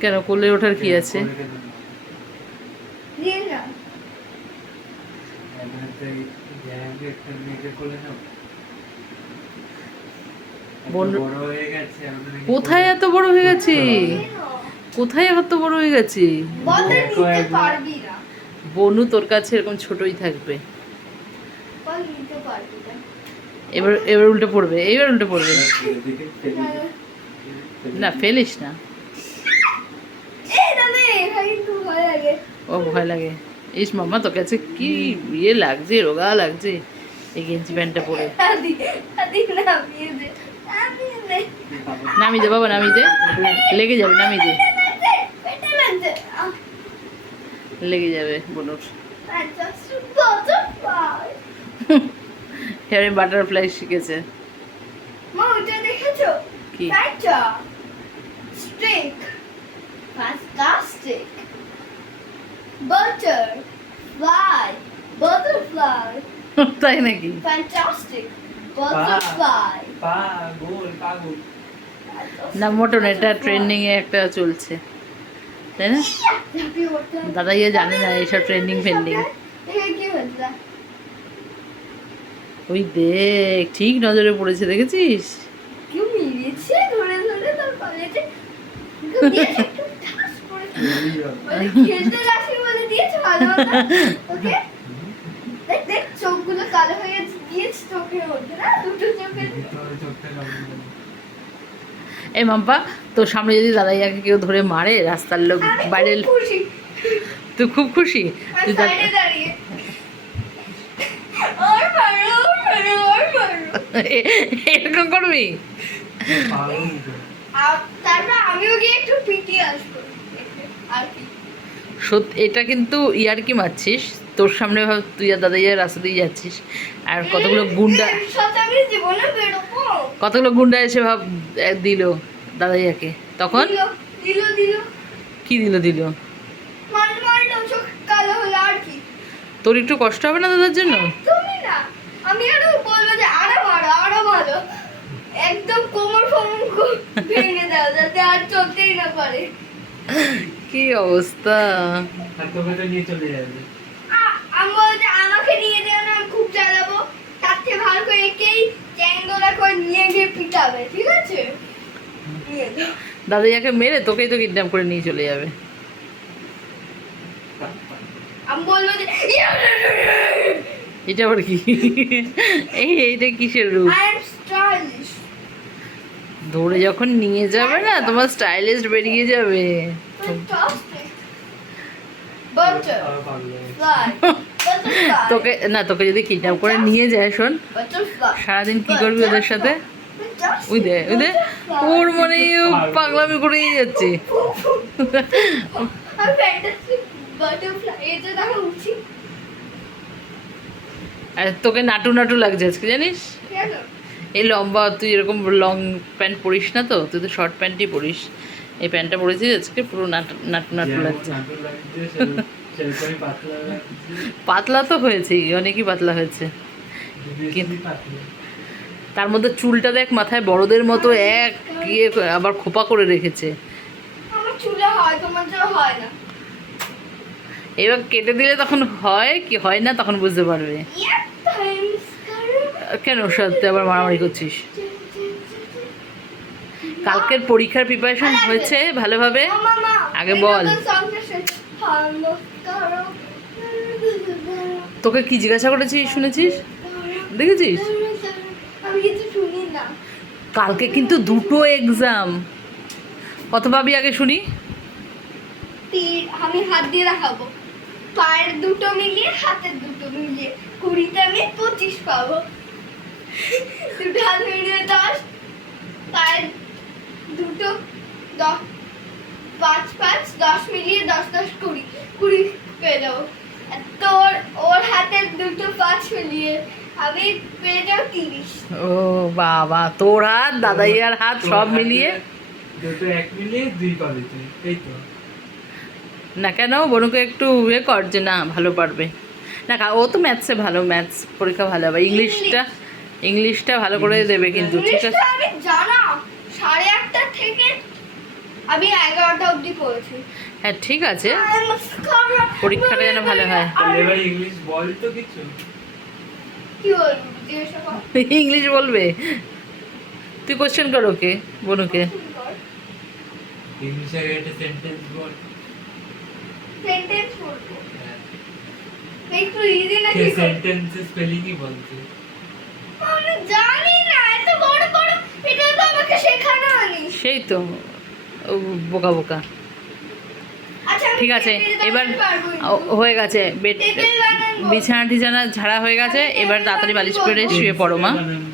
কেন কোলে ওঠার কি আছে? কোথায় এত বড় হয়ে গেছে? কোথায় এত বড় হয়ে গেছে? বনু তোর কাছে এরকম ছোটই থাকবে। এবার এবার উল্টে পড়বে, এইবার উল্টে পড়বে। না ফেলিস না। ও ভয় লাগে। ইস মাম্মা তোর কাছে কি ইয়ে লাগছে, রোগা লাগছে এই গেঞ্জি প্যান্টটা পরে। নামিয়ে দে বাবা, নামিয়ে দে, লেগে যাবে, নামিয়ে দে, লেগে যাবে বনুর। হ্যাঁ বাটারফ্লাই শিখেছে। কি? Fantastic. Butterfly. Butterfly. তাই নাকি? Fantastic. Butterfly. পাগল। না মোটন, এটা ট্রেন্ডিং এ একটা চলছে তাই না? দাদা ইয়ে জানে না এইসব ট্রেন্ডিং ফেন্ডিং। ওই দেখ ঠিক নজরে পড়েছে, দেখেছিস? কেউ মিলিয়েছে ধরে ধরে তার পালেটে খেলতে যাচ্ছি বলে দিয়েছে ভালো কথা। ওকে দেখ দেখ চোখগুলো কালো হয়ে গেছে, দিয়েছে চোখের মধ্যে না, দুটো চোখের। এই মাম্পা তোর সামনে যদি দাদাইয়াকে কেউ ধরে মারে রাস্তার লোক বাইরে, তুই খুব খুশি? তুই দাঁড়িয়ে আর মারো মারো আর মারো এরকম করবি? তারপর আমিও গিয়ে একটু পিটিয়ে আসবো আর কি। সত্যি এটা কিন্তু ইয়ার কি মারছিস? তোর সামনে ভাব তুই আর দাদাইয়া রাস্তা দিয়ে যাচ্ছিস আর কতগুলো গুন্ডা, কতগুলো গুন্ডা এসে ভাব দিল দাদাইয়াকে, তখন দিল দিল কি দিল? দিল মারলো চোখ কালো হলো আর কি। তোর একটু কষ্ট হবে না দাদার জন্য? তুমি না, আমি আরো বলবো যে আরো মারো আরো মারো, একদম কোমর ফোমর ভেঙে দাও যাতে আর চলতেই না পারে। কি অবস্থা! নিয়ে চলে যাবে। আমি বলতে আমাকে নিয়ে যাও না, আমি খুব চালাবো, তার থেকে ভালো করে একেই চ্যাংদোলা করে নিয়ে গিয়ে পিটাবে, ঠিক আছে? নিয়ে যাও। দাদাইয়াকে মেরে তোকেই তো কিডন্যাপ করে নিয়ে চলে যাবে। আমি বলবো যে এটা আবার কি? এইটা কিসের রূপ? I am stylish. ধরে যখন নিয়ে যাবে না তোমার স্টাইলিস্ট বেরিয়ে যাবে। ফ্যান্টাস্টিক। বাটারফ্লাই। বাটারফ্লাই। তোকে না, তোকে যদি কিডন্যাপ করে নিয়ে যায় শোন, বাটারফ্লাই। সারাদিন কি করবি ওদের সাথে? ওই দে ওই দে, ওর মনে পাগলামি করেই যাচ্ছে। আমি ফ্যান্টাস্টিক বাটারফ্লাই এটা দেখা উচিত। আর তোকে নাটু নাটু লাগছে আজকে জানিস? কেন? এই লম্বা, তুই এরকম লং প্যান্ট পরিস না তো, তুই তো শর্ট প্যান্টই পরিস। এই প্যান্টটা পরেছিস আজকে পুরো নাটু নাটু লাগছে। পাতলা তো হয়েছেই, অনেকই পাতলা হয়েছে, তার মধ্যে চুলটা দেখ মাথায় বড়দের মতো এক ইয়ে আবার খোপা করে রেখেছে। আমার চুলে হয়, তোমার যা হয় না। এবার কেটে দিলে তখন হয় কি হয় না তখন বুঝতে পারবে। কেন সত্যি আবার মারামারি করছিস? কালকের পরীক্ষার প্রিপারেশন হয়েছে ভালোভাবে? আগে বল। তোকে কি জিজ্ঞাসা করেছিস শুনেছিস? দেখেছিস? আমি কিছু শুনি না। কালকে কিন্তু দুটো এক্সাম, কত পাবি আগে শুনি? আমি হাত দিয়ে দেখাবো, পায়ের দুটো মিলিয়ে হাতের দুটো মিলিয়ে 20তে আমি 25 পাবো। দুটো হাত মিলিয়ে 10, পায়ের দুটো 10, 5 5 10 মিলিয়ে 10 10 20 পেয়ে যাবো। আর তোর ওর হাতের দুটো 5 মিলিয়ে আমি পেয়ে যাবো 30। ও বাবা, তোর হাত দাদাইয়ার হাত সব মিলিয়ে দুটো 1 মিলিয়ে 2 পাবি তুই, এই তো। না কেন বনুকে একটু ইয়ে কর যে না ভালো পারবে না। ও তো ম্যাথসে ভালো, ম্যাথস পরীক্ষা ভালো হবে। ইংলিশটা ভালো করে দেবে কিন্তু, ঠিক আছে? আমি জানা 8:30 থেকে বলছি হ্যাঁ ঠিক আছে, I must cover পরীক্ষাটা যেন ভালো হয়। তাহলে এবার ইংলিশ বল তো কিছু। কি বলবো জিজ্ঞাসা কর ইংলিশ বলবে? তুই কোশ্চেন কর ওকে, বনুকে। ইংলিশে একটা সেন্টেন্স বল। সেন্টেন্স বলবো হ্যাঁ। একটু ইজি না কে কি সেন্টেন্সের স্পেলিংই বলতে। আমি জানি না এত বড় বড় এটা তো আমাকে শেখানো হয়নি সেই তো, ও বোকা বোকা। আচ্ছা আমি ঠিক আছে, টেবিল এবার বানাতে পারবো হয়ে গেছে, বেড টেবিল বানাবো বিছানা টিছানা ঝাড়া হয়ে গেছে, এবার তাড়াতাড়ি বালিশ করে শুয়ে পড়ো মা। বানানো